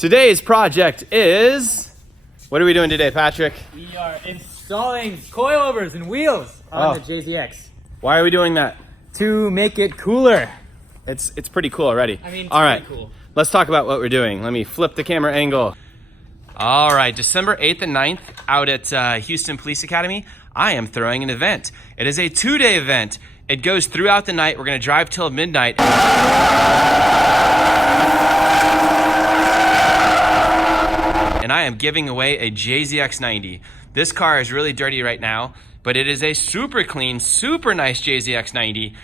Today's project is, what are we doing today, Patrick? We are installing coilovers and wheels on the JZX. Why are we doing that? To make it cooler. It's pretty cool already. I mean, it's all right, cool. Let's talk about what we're doing. Let me flip the camera angle. All right, December 8th and 9th out at Houston Police Academy, I am throwing an event. It is a 2-day event. It goes throughout the night. We're gonna drive till midnight. And I am giving away a JZX90. This car is really dirty right now, but it is a super clean, super nice JZX90.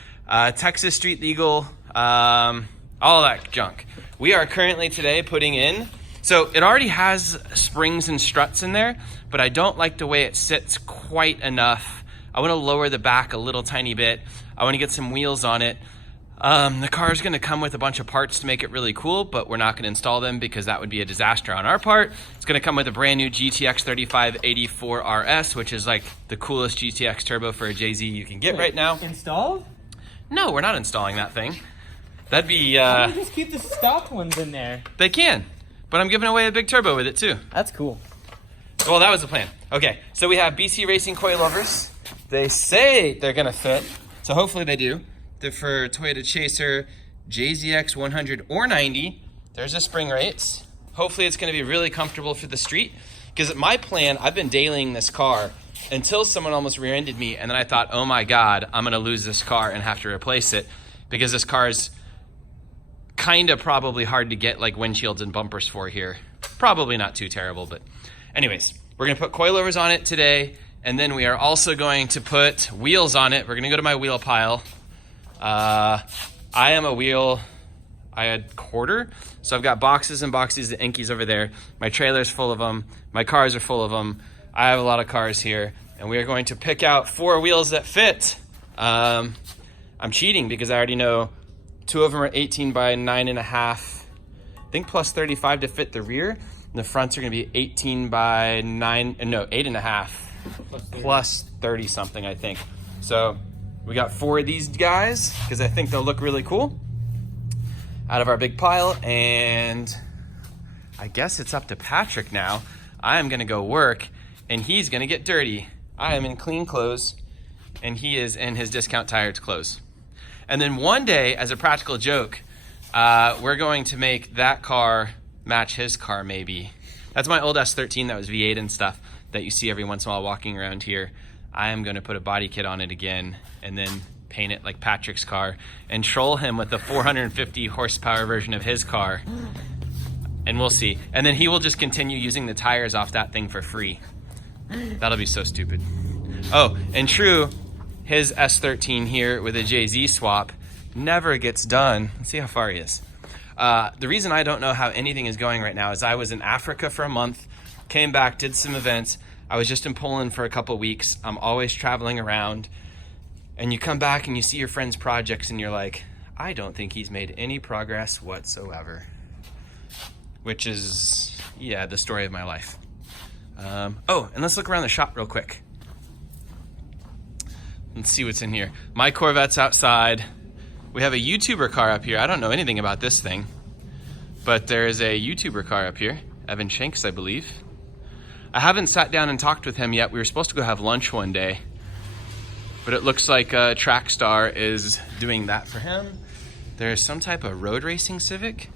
Texas street legal, all that junk. We are currently today putting in, so it already has springs and struts in there, but I don't like the way it sits quite enough. I want to lower the back a little tiny bit. I want to get some wheels on it. The car is going to come with a bunch of parts to make it really cool, but we're not going to install them because that would be a disaster on our part. It's going to come with a brand new GTX3584RS, which is like the coolest GTX turbo for a JZ you can get right now. Installed? No, we're not installing that thing. That'd be... Why don't you just keep the stock ones in there? They can, but I'm giving away a big turbo with it too. That's cool. Well, that was the plan. Okay, so we have BC Racing Coilovers. They say they're going to fit, so hopefully they do. They're for Toyota Chaser, JZX100 or 90. There's the spring rates. Hopefully it's going to be really comfortable for the street. Because my plan, I've been dailying this car until someone almost rear-ended me, and then I thought, oh my God, I'm going to lose this car and have to replace it because this car is kind of probably hard to get like windshields and bumpers for here. Probably not too terrible, but anyways, we're going to put coilovers on it today, and then we are also going to put wheels on it. We're going to go to my wheel pile. I am a wheel, I had quarter, so I've got boxes and boxes of Inkies over there. My trailer's full of them. My cars are full of them. I have a lot of cars here, and we are going to pick out 4 wheels that fit. I'm cheating because I already know 2 of them are 18 by 9.5, I think plus 35 to fit the rear. And the fronts are gonna be 18 by 8.5 plus 30 something, I think. So we got 4 of these guys because I think they'll look really cool out of our big pile. And I guess it's up to Patrick now. I am gonna go work and he's gonna get dirty. I am in clean clothes and he is in his Discount Tires clothes. And then one day, as a practical joke, we're going to make that car match his car maybe. That's my old S13 that was V8 and stuff that you see every once in a while walking around here. I am gonna put a body kit on it again and then paint it like Patrick's car and troll him with the 450 horsepower version of his car. And we'll see. And then he will just continue using the tires off that thing for free. That'll be so stupid. Oh, and true, his S13 here with a JZ swap never gets done. Let's see how far he is. The reason I don't know how anything is going right now is I was in Africa for a month, came back, did some events. I was just in Poland for a couple weeks. I'm always traveling around. And you come back and you see your friend's projects and you're like, I don't think he's made any progress whatsoever. Which is, yeah, the story of my life. Oh, and let's look around the shop real quick. Let's see what's in here. My Corvette's outside. We have a YouTuber car up here. I don't know anything about this thing, but there is a YouTuber car up here. Evan Shanks, I believe. I haven't sat down and talked with him yet. We were supposed to go have lunch one day, but it looks like Trackstar is doing that for him. There's some type of road racing Civic.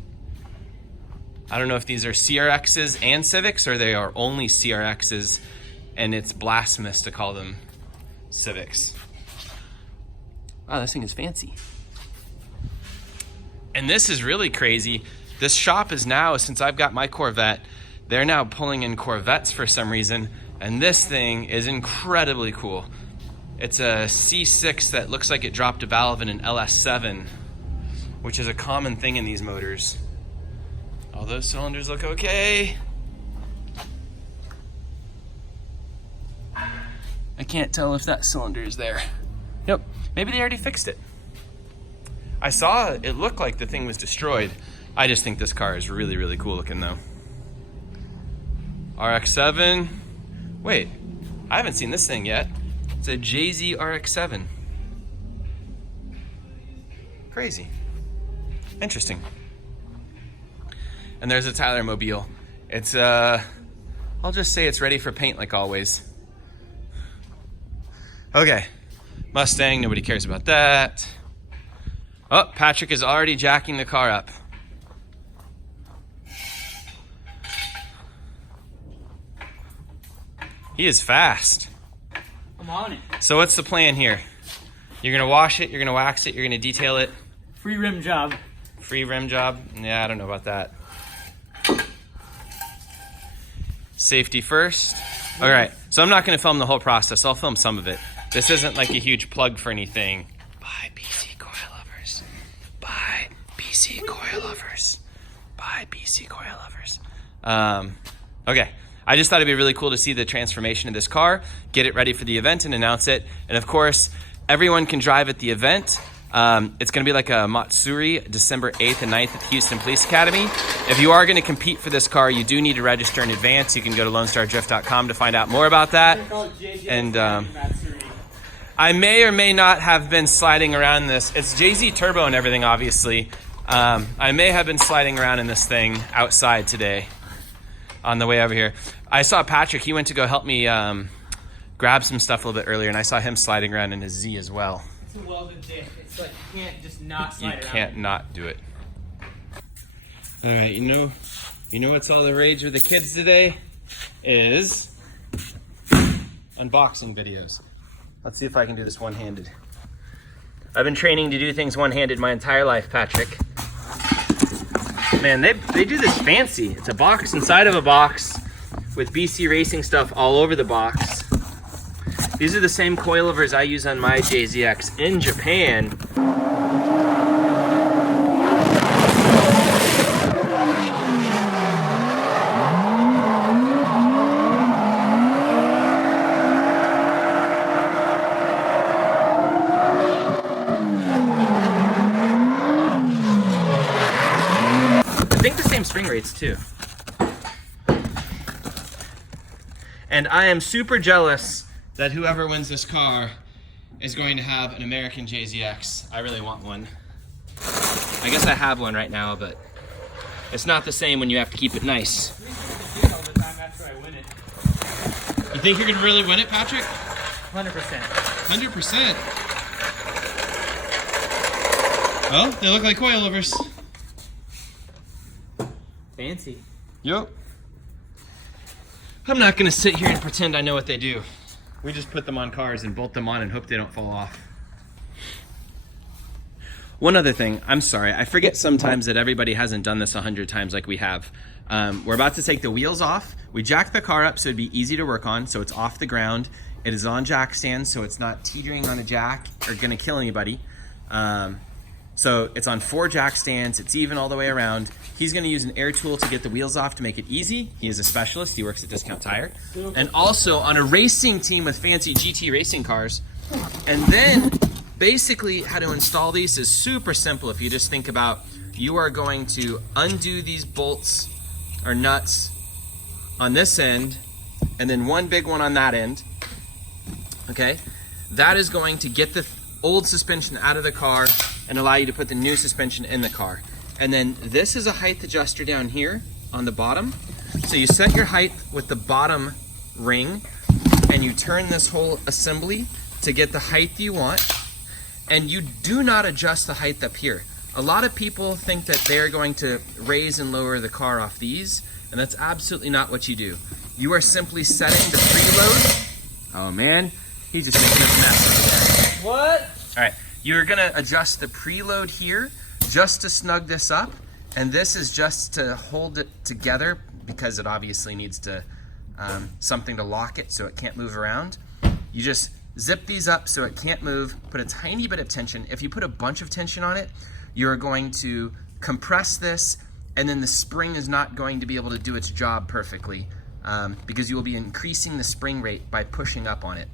I don't know if these are CRXs and Civics or they are only CRXs and it's blasphemous to call them Civics. Wow, this thing is fancy. And this is really crazy. This shop is now, since I've got my Corvette, they're now pulling in Corvettes for some reason, and this thing is incredibly cool. It's a C6 that looks like it dropped a valve in an LS7, which is a common thing in these motors. All those cylinders look okay. I can't tell if that cylinder is there. Nope, maybe they already fixed it. I saw it looked like the thing was destroyed. I just think this car is really, really cool looking though. RX-7. Wait, I haven't seen this thing yet. It's a JZ RX-7. Crazy. Interesting. And there's a Tyler Mobile. It's, I'll just say it's ready for paint like always. Okay, Mustang, nobody cares about that. Oh, Patrick is already jacking the car up. He is fast. I'm on it. So what's the plan here? You're gonna wash it, you're gonna wax it, you're gonna detail it. Free rim job. Free rim job? Yeah, I don't know about that. Safety first. All right, so I'm not gonna film the whole process. I'll film some of it. This isn't like a huge plug for anything. Buy BC Coilovers. Buy BC Coilovers. Buy BC Coilovers. Okay, I just thought it'd be really cool to see the transformation of this car, get it ready for the event and announce it. And of course, everyone can drive at the event. It's gonna be like a Matsuri, December 8th and 9th at the Houston Police Academy. If you are gonna compete for this car, you do need to register in advance. You can go to LoneStarDrift.com to find out more about that. And I may or may not have been sliding around this. It's JZ Turbo and everything, obviously. I may have been sliding around in this thing outside today on the way over here. I saw Patrick, he went to go help me grab some stuff a little bit earlier, and I saw him sliding around in his Z as well. It's a welded dick. It's like you can't just not slide around. You can't not do it. All right, you know what's all the rage with the kids today? Is unboxing videos. Let's see if I can do this one-handed. I've been training to do things one-handed my entire life, Patrick. Man, they do this fancy. It's a box inside of a box with BC Racing stuff all over the box. These are the same coilovers I use on my JZX in Japan. I think the same spring rates too. And I am super jealous that whoever wins this car is going to have an American JZX. I really want one. I guess I have one right now, but it's not the same when you have to keep it nice. You think you're gonna really win it, Patrick? 100%. 100%. Well, they look like coilovers. Fancy. Yep. I'm not gonna sit here and pretend I know what they do. We just put them on cars and bolt them on and hope they don't fall off. One other thing, I'm sorry, I forget sometimes that everybody hasn't done this 100 times like we have. We're about to take the wheels off. We jack the car up so it'd be easy to work on, so it's off the ground. It is on jack stands, so it's not teetering on a jack or gonna kill anybody. So it's on 4 jack stands, it's even all the way around. He's gonna use an air tool to get the wheels off to make it easy. He is a specialist, he works at Discount Tire. And also on a racing team with fancy GT racing cars. And then basically how to install these is super simple. If you just think about, you are going to undo these bolts or nuts on this end, and then one big one on that end, okay? That is going to get the old suspension out of the car and allow you to put the new suspension in the car. And then this is a height adjuster down here on the bottom. So you set your height with the bottom ring and you turn this whole assembly to get the height you want. And you do not adjust the height up here. A lot of people think that they're going to raise and lower the car off these, and that's absolutely not what you do. You are simply setting the preload. Oh man, he's just making a mess. What? All right, you're gonna adjust the preload here just to snug this up, and this is just to hold it together because it obviously needs to something to lock it so it can't move around. You just zip these up so it can't move, put a tiny bit of tension. If you put a bunch of tension on it, you're going to compress this, and then the spring is not going to be able to do its job perfectly because you will be increasing the spring rate by pushing up on it.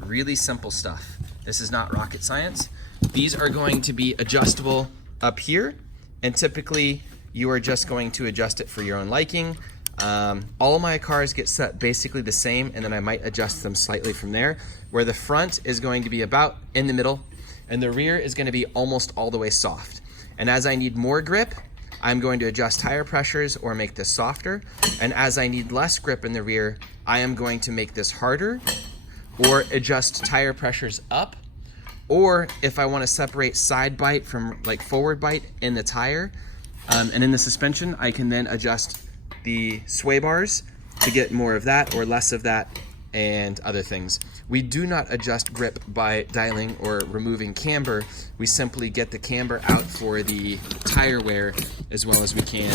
Really simple stuff. This is not rocket science. These are going to be adjustable up here, and typically you are just going to adjust it for your own liking. All my cars get set basically the same, and then I might adjust them slightly from there, where the front is going to be about in the middle, and the rear is going to be almost all the way soft. And as I need more grip, I'm going to adjust tire pressures or make this softer. And as I need less grip in the rear, I am going to make this harder or adjust tire pressures up. Or if I want to separate side bite from like forward bite in the tire and in the suspension, I can then adjust the sway bars to get more of that or less of that and other things. We do not adjust grip by dialing or removing camber. We simply get the camber out for the tire wear as well as we can.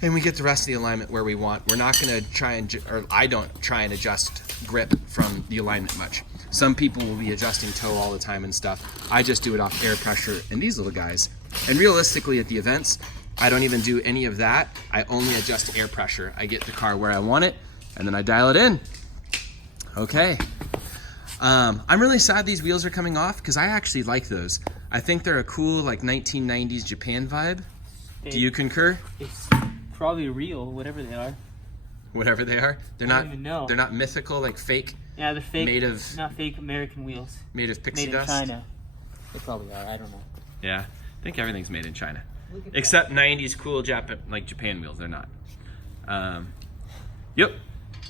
And we get the rest of the alignment where we want. We're not gonna try and, or I don't try and adjust grip from the alignment much. Some people will be adjusting toe all the time and stuff. I just do it off air pressure and these little guys. And realistically at the events, I don't even do any of that. I only adjust air pressure. I get the car where I want it and then I dial it in. Okay. I'm really sad these wheels are coming off because I actually like those. I think they're a cool like 1990s Japan vibe. Do you concur? It's probably real, whatever they are. Whatever they are? They're I not don't even know. They're not mythical, like fake. Yeah, they're fake. Made of not fake American wheels. Made of pixie made dust. in China. They probably are. I don't know. Yeah, I think everything's made in China, except that. 90s cool Japan wheels. They're not. Yep.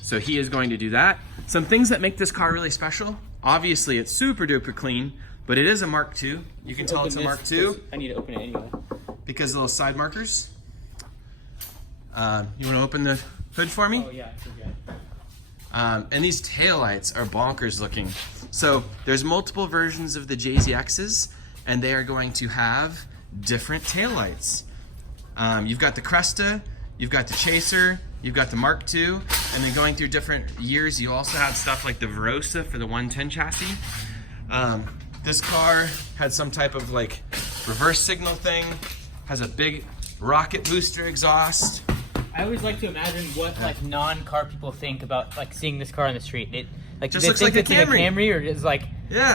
So he is going to do that. Some things that make this car really special. Obviously, it's super duper clean, but it is a Mark II. You can tell it's a Mark II. I need to open it anyway. Because of those side markers. You want to open the hood for me? Oh yeah, I forget. And these taillights are bonkers looking. So there's multiple versions of the JZXs, and they are going to have different taillights. You've got the Cresta, you've got the Chaser, you've got the Mark II, and then going through different years, you also have stuff like the Verosa for the 110 chassis. This car had some type of like reverse signal thing, has a big rocket booster exhaust. I always like to imagine what like non-car people think about like seeing this car on the street. It like Just they looks think like a it's Camry. a Camry, or it's like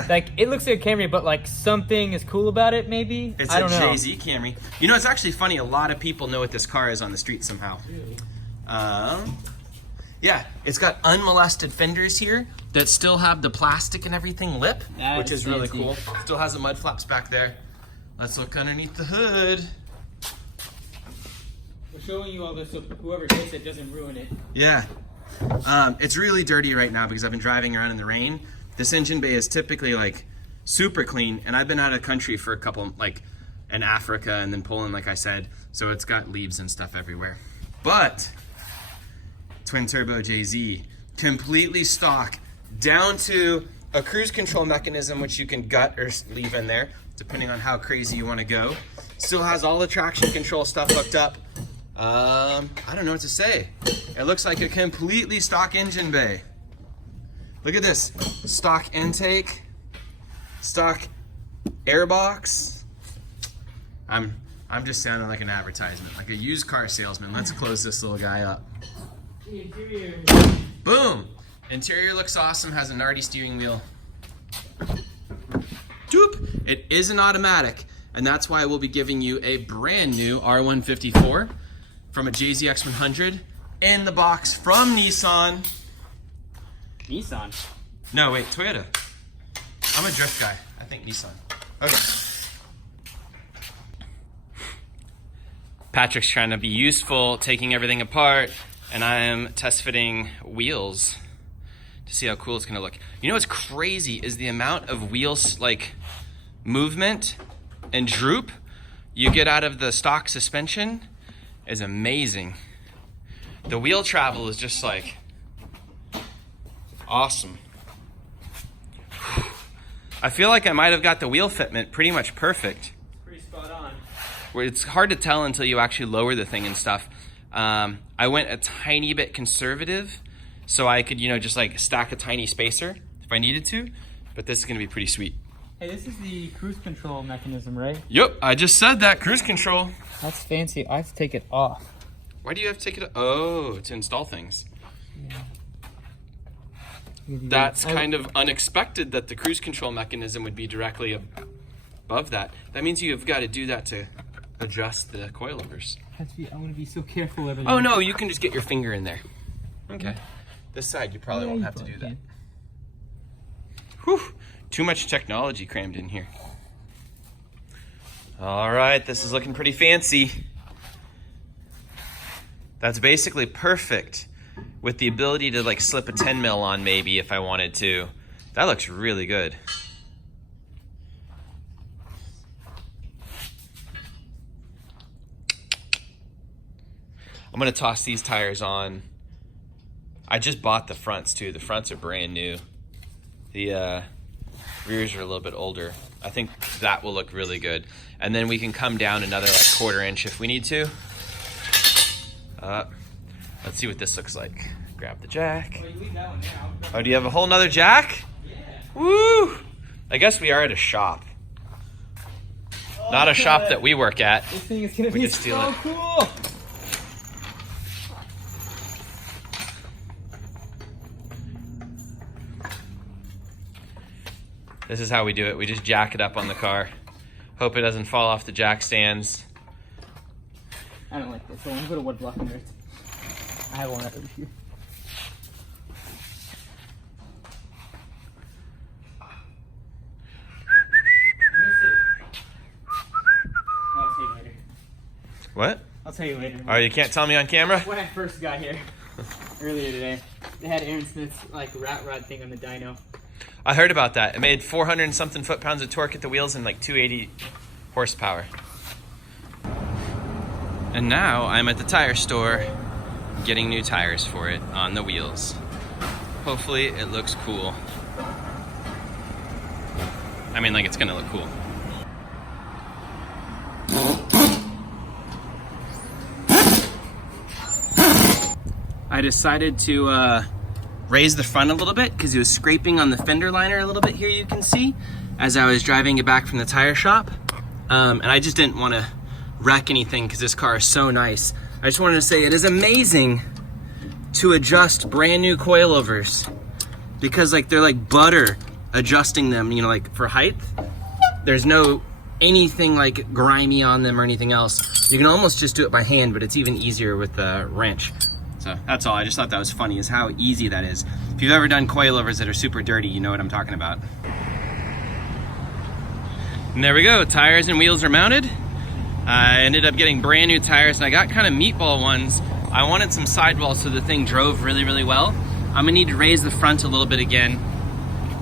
like it looks like a Camry, but like something is cool about it. Maybe It's I a don't know. JZ Camry. You know, it's actually funny. A lot of people know what this car is on the street somehow. Really? Yeah, it's got unmolested fenders here that still have the plastic and everything lip, That which is is really fancy. cool. Still has the mud flaps back there. Let's look underneath the hood. We're showing you all this so whoever takes it doesn't ruin it. Yeah. It's really dirty right now because I've been driving around in the rain. This engine bay is typically like super clean, and I've been out of country for a couple, like in Africa and then Poland, like I said, so it's got leaves and stuff everywhere. But twin turbo JZ, completely stock, down to a cruise control mechanism which you can gut or leave in there depending on how crazy you want to go. Still has all the traction control stuff hooked up. I don't know what to say. It looks like a completely stock engine bay. Look at this. Stock intake, stock airbox. I'm just sounding like an advertisement, like a used car salesman. Let's close this little guy up. The interior. Boom! Interior looks awesome, has a Nardi steering wheel. Doop! It is an automatic, and that's why we'll be giving you a brand new R154 from a JZX100 in the box from Nissan. Nissan. No, wait, Toyota. I'm a drift guy. I think Nissan. Okay. Patrick's trying to be useful, taking everything apart, and I am test fitting wheels to see how cool it's gonna look. You know what's crazy is the amount of wheels, like movement and droop you get out of the stock suspension is amazing. The wheel travel is just like awesome. I feel like I might have got the wheel fitment pretty much perfect. Pretty spot on. Where it's hard to tell until you actually lower the thing and stuff. I went a tiny bit conservative so I could, you know, just like stack a tiny spacer if I needed to, but this is gonna be pretty sweet. Hey, this is the cruise control mechanism, right? Yep, I just said that, cruise control. That's fancy. I have to take it off. Why do you have to take it? Oh, to install things. That's kind of unexpected that the cruise control mechanism would be directly above that. That means you've got to do that to adjust the coilovers. I'm going to be so careful everything. Oh no, you can just get your finger in there. Okay. This side you probably won't have to do that. Whew. Too much technology crammed in here. All right, this is looking pretty fancy. That's basically perfect with the ability to like slip a 10 mil on maybe if I wanted to. That looks really good. I'm gonna toss these tires on. I just bought the fronts too. The fronts are brand new. The rears are a little bit older. I think that will look really good. And then we can come down another like 1/4 inch if we need to. Let's see what this looks like. Grab the jack. Well, you leave that one now. Oh, do you have a whole nother jack? Yeah. Woo! I guess we are at a shop. Not a shop that we work at. This thing is gonna We be could steal so it. cool. This is how we do it. We just jack it up on the car. Hope it doesn't fall off the jack stands. I don't like this. I want to put a wood block under it. I have one over here. I'll tell you later. What? I'll tell you later. Oh, you can't tell me on camera? When I first got here earlier today, they had Aaron Smith's like rat rod thing on the dyno. I heard about that. It made 400 and something foot-pounds of torque at the wheels and like 280 horsepower. And now I'm at the tire store getting new tires for it on the wheels. Hopefully it looks cool. I mean, like, it's gonna look cool. I decided to raise the front a little bit because it was scraping on the fender liner a little bit here, you can see, as I was driving it back from the tire shop. And I just didn't want to wreck anything because this car is so nice. I just wanted to say it is amazing to adjust brand new coilovers because like they're like butter adjusting them, you know, like for height. There's no anything like grimy on them or anything else. You can almost just do it by hand, but it's even easier with the wrench. So that's all. I just thought that was funny, is how easy that is. If you've ever done coilovers that are super dirty, you know what I'm talking about. And there we go, tires and wheels are mounted. I ended up getting brand new tires, and I got kind of meatball ones. I wanted some sidewalls so the thing drove really, really well. I'm gonna need to raise the front a little bit again,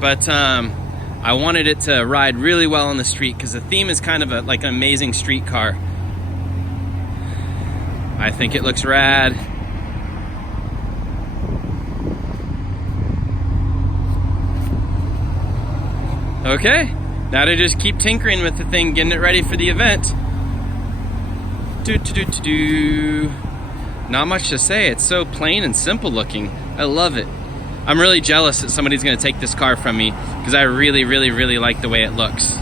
but I wanted it to ride really well on the street because the theme is kind of like an amazing street car. I think it looks rad. Okay, now to just keep tinkering with the thing, getting it ready for the event. Not much to say. It's so plain and simple looking. I love it. I'm really jealous that somebody's gonna take this car from me because I really, really, really like the way it looks.